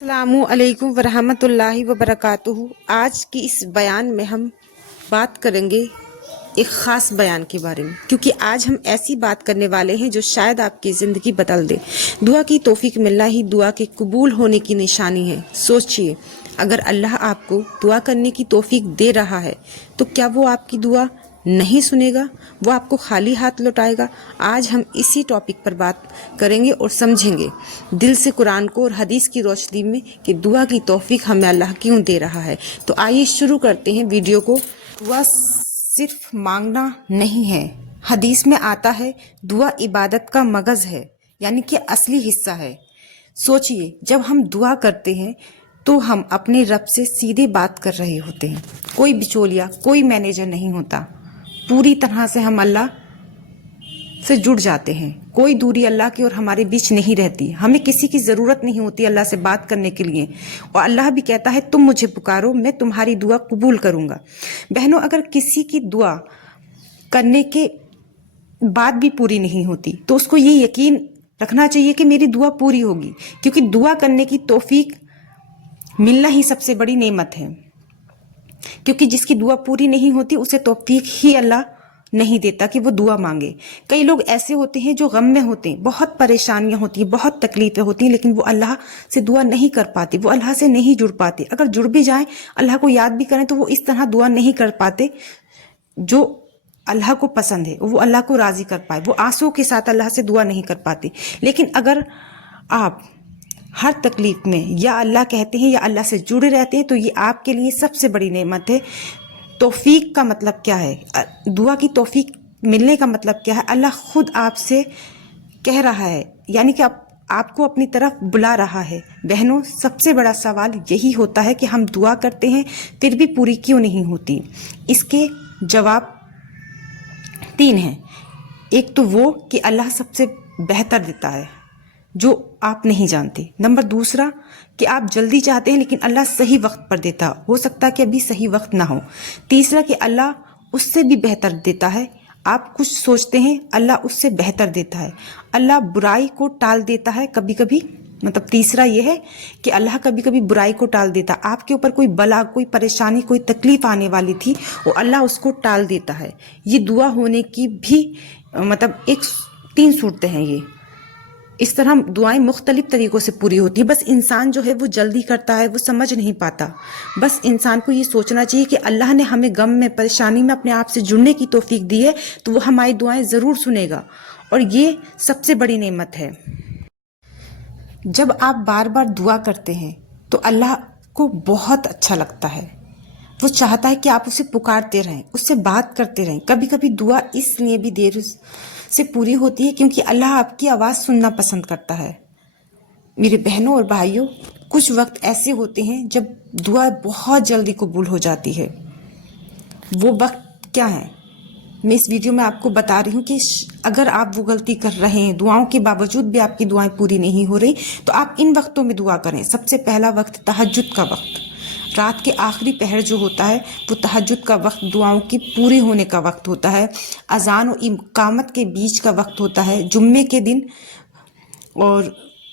السلام علیکم ورحمۃ اللہ وبرکاتہ۔ آج کی اس بیان میں ہم بات کریں گے ایک خاص بیان کے بارے میں، کیونکہ آج ہم ایسی بات کرنے والے ہیں جو شاید آپ کی زندگی بدل دے۔ دعا کی توفیق ملنا ہی دعا کے قبول ہونے کی نشانی ہے۔ سوچئے، اگر اللہ آپ کو دعا کرنے کی توفیق دے رہا ہے تو کیا وہ آپ کی دعا نہیں سنے گا؟ وہ آپ کو خالی ہاتھ لوٹائے گا؟ آج ہم اسی ٹاپک پر بات کریں گے اور سمجھیں گے دل سے قرآن کو اور حدیث کی روشنی میں کہ دعا کی توفیق ہمیں اللہ کیوں دے رہا ہے۔ تو آئیے شروع کرتے ہیں ویڈیو کو۔ دعا صرف مانگنا نہیں ہے، حدیث میں آتا ہے دعا عبادت کا مغز ہے، یعنی کہ اصلی حصہ ہے۔ سوچئے، جب ہم دعا کرتے ہیں تو ہم اپنے رب سے سیدھے بات کر رہے ہوتے ہیں، کوئی بچولیا، کوئی مینیجر نہیں ہوتا۔ پوری طرح سے ہم اللہ سے جڑ جاتے ہیں، کوئی دوری اللہ کی اور ہمارے بیچ نہیں رہتی۔ ہمیں کسی کی ضرورت نہیں ہوتی اللہ سے بات کرنے کے لیے، اور اللہ بھی کہتا ہے تم مجھے پکارو، میں تمہاری دعا قبول کروں گا۔ بہنوں، اگر کسی کی دعا کرنے کے بعد بھی پوری نہیں ہوتی تو اس کو یہ یقین رکھنا چاہیے کہ میری دعا پوری ہوگی، کیونکہ دعا کرنے کی توفیق ملنا ہی سب سے بڑی نعمت ہے۔ کیونکہ جس کی دعا پوری نہیں ہوتی اسے توفیق ہی اللہ نہیں دیتا کہ وہ دعا مانگے۔ کئی لوگ ایسے ہوتے ہیں جو غم میں ہوتے ہیں، بہت پریشانیاں ہوتی ہیں، بہت تکلیفیں ہوتی ہیں، لیکن وہ اللہ سے دعا نہیں کر پاتے، وہ اللہ سے نہیں جڑ پاتے۔ اگر جڑ بھی جائیں، اللہ کو یاد بھی کریں تو وہ اس طرح دعا نہیں کر پاتے جو اللہ کو پسند ہے، وہ اللہ کو راضی کر پائے، وہ آنسوں کے ساتھ اللہ سے دعا نہیں کر پاتے۔ لیکن اگر آپ ہر تکلیف میں یا اللہ کہتے ہیں یا اللہ سے جڑے رہتے ہیں تو یہ آپ کے لیے سب سے بڑی نعمت ہے۔ توفیق کا مطلب کیا ہے؟ دعا کی توفیق ملنے کا مطلب کیا ہے؟ اللہ خود آپ سے کہہ رہا ہے، یعنی کہ آپ کو اپنی طرف بلا رہا ہے۔ بہنوں، سب سے بڑا سوال یہی ہوتا ہے کہ ہم دعا کرتے ہیں پھر بھی پوری کیوں نہیں ہوتی؟ اس کے جواب 3 ہیں۔ ایک تو وہ کہ اللہ سب سے بہتر دیتا ہے جو آپ نہیں جانتے۔ نمبر دوسرا کہ آپ جلدی چاہتے ہیں لیکن اللہ صحیح وقت پر دیتا، ہو سکتا ہے کہ ابھی صحیح وقت نہ ہو۔ تیسرا کہ اللہ اس سے بھی بہتر دیتا ہے، آپ کچھ سوچتے ہیں اللہ اس سے بہتر دیتا ہے۔ اللہ برائی کو ٹال دیتا ہے کبھی کبھی، مطلب تیسرا یہ ہے کہ اللہ کبھی کبھی برائی کو ٹال دیتا، آپ کے اوپر کوئی بلا، کوئی پریشانی، کوئی تکلیف آنے والی تھی، وہ اللہ اس کو ٹال دیتا ہے۔ یہ دعا ہونے کی بھی مطلب 3 صورتیں ہیں۔ یہ اس طرح دعائیں مختلف طریقوں سے پوری ہوتی ہیں، بس انسان جو ہے وہ جلدی کرتا ہے، وہ سمجھ نہیں پاتا۔ بس انسان کو یہ سوچنا چاہیے کہ اللہ نے ہمیں غم میں، پریشانی میں اپنے آپ سے جڑنے کی توفیق دی ہے تو وہ ہماری دعائیں ضرور سنے گا، اور یہ سب سے بڑی نعمت ہے۔ جب آپ بار بار دعا کرتے ہیں تو اللہ کو بہت اچھا لگتا ہے، وہ چاہتا ہے کہ آپ اسے پکارتے رہیں، اس سے بات کرتے رہیں۔ کبھی کبھی دعا اس لیے بھی دیر سے پوری ہوتی ہے کیونکہ اللہ آپ کی آواز سننا پسند کرتا ہے۔ میرے بہنوں اور بھائیوں، کچھ وقت ایسے ہوتے ہیں جب دعا بہت جلدی قبول ہو جاتی ہے۔ وہ وقت کیا ہے؟ میں اس ویڈیو میں آپ کو بتا رہی ہوں کہ اگر آپ وہ غلطی کر رہے ہیں، دعاؤں کے باوجود بھی آپ کی دعائیں پوری نہیں ہو رہی، تو آپ ان وقتوں میں دعا کریں۔ سب سے پہلا وقت تہجد کا وقت، رات کے آخری پہر جو ہوتا ہے وہ تہجد کا وقت دعاؤں کی پوری ہونے کا وقت ہوتا ہے۔ اذان و اقامت کے بیچ کا وقت ہوتا ہے۔ جمعے کے دن اور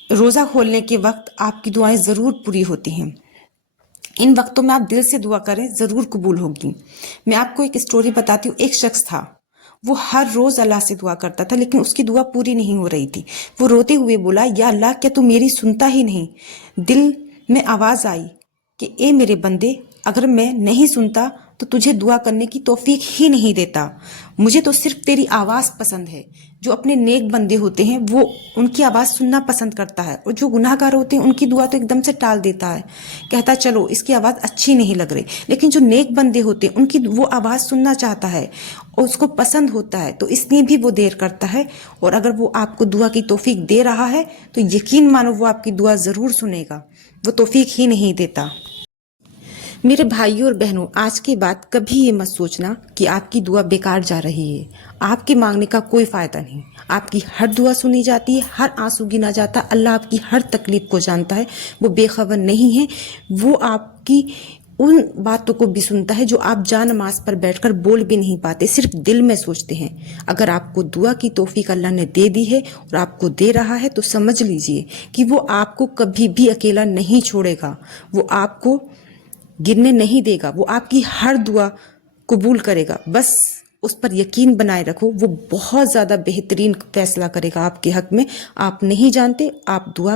روزہ کھولنے کے وقت آپ کی دعائیں ضرور پوری ہوتی ہیں۔ ان وقتوں میں آپ دل سے دعا کریں، ضرور قبول ہوگی۔ میں آپ کو ایک اسٹوری بتاتی ہوں۔ ایک شخص تھا، وہ ہر روز اللہ سے دعا کرتا تھا لیکن اس کی دعا پوری نہیں ہو رہی تھی۔ وہ روتے ہوئے بولا، یا اللہ، کیا تو میری سنتا ہی نہیں؟ دل میں آواز آئی کہ اے میرے بندے، اگر میں نہیں سنتا تو تجھے دعا کرنے کی توفیق ہی نہیں دیتا۔ مجھے تو صرف تیری آواز پسند ہے۔ جو اپنے نیک بندے ہوتے ہیں وہ ان کی آواز سننا پسند کرتا ہے، اور جو گناہ گار ہوتے ہیں ان کی دعا تو ایک دم سے ٹال دیتا ہے، کہتا چلو اس کی آواز اچھی نہیں لگ رہی۔ لیکن جو نیک بندے ہوتے ہیں ان کی وہ آواز سننا چاہتا ہے اور اس کو پسند ہوتا ہے، تو اس لیے بھی وہ دیر کرتا ہے۔ اور اگر وہ آپ کو دعا کی توفیق دے رہا ہے تو یقین مانو وہ آپ کی دعا ضرور سنے گا، وہ توفیق ہی نہیں دیتا۔ میرے بھائیوں اور بہنوں، آج کے بعد کبھی یہ مت سوچنا کہ آپ کی دعا بیکار جا رہی ہے۔ آپ کے مانگنے کا کوئی فائدہ نہیں، آپ کی ہر دعا سنی جاتی ہے، ہر آنسو گنا جاتا ہے۔ اللہ آپ کی ہر تکلیف کو جانتا ہے، وہ بے خبر نہیں ہے۔ وہ آپ کی ان باتوں کو بھی سنتا ہے جو آپ جا نماز پر بیٹھ کر بول بھی نہیں پاتے، صرف دل میں سوچتے ہیں۔ اگر آپ کو دعا کی توفیق اللہ نے دے دی ہے اور آپ کو دے رہا ہے تو سمجھ لیجئے کہ وہ آپ کو کبھی بھی اکیلا نہیں چھوڑے گا، وہ آپ کو گرنے نہیں دے گا، وہ آپ کی ہر دعا قبول کرے گا۔ بس اس پر یقین بنائے رکھو، وہ بہت زیادہ بہترین فیصلہ کرے گا آپ کے حق میں۔ آپ نہیں جانتے، آپ دعا